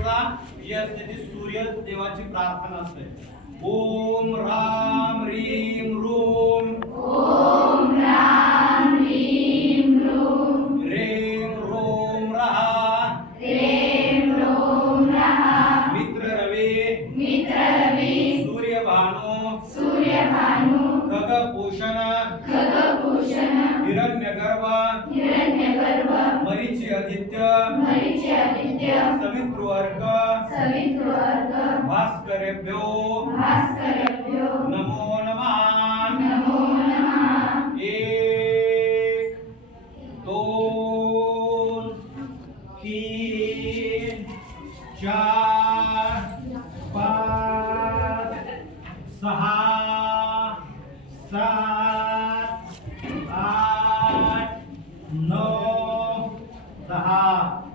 जी असते ती सूर्य देवाची प्रार्थना असते. ओम राम रीम रूम. रेम रोम रहा. मित्र रवी. सूर्य भानु खग पोषण हिरण्य गर्भ आदित्य मरीचे आदित्य सवितृअर्क सवितृअर्क भास्करेभ्यो भास्करेभ्यो नमो नमः। एक दोन तीन चार पाच सहा सात आठ नऊ ah,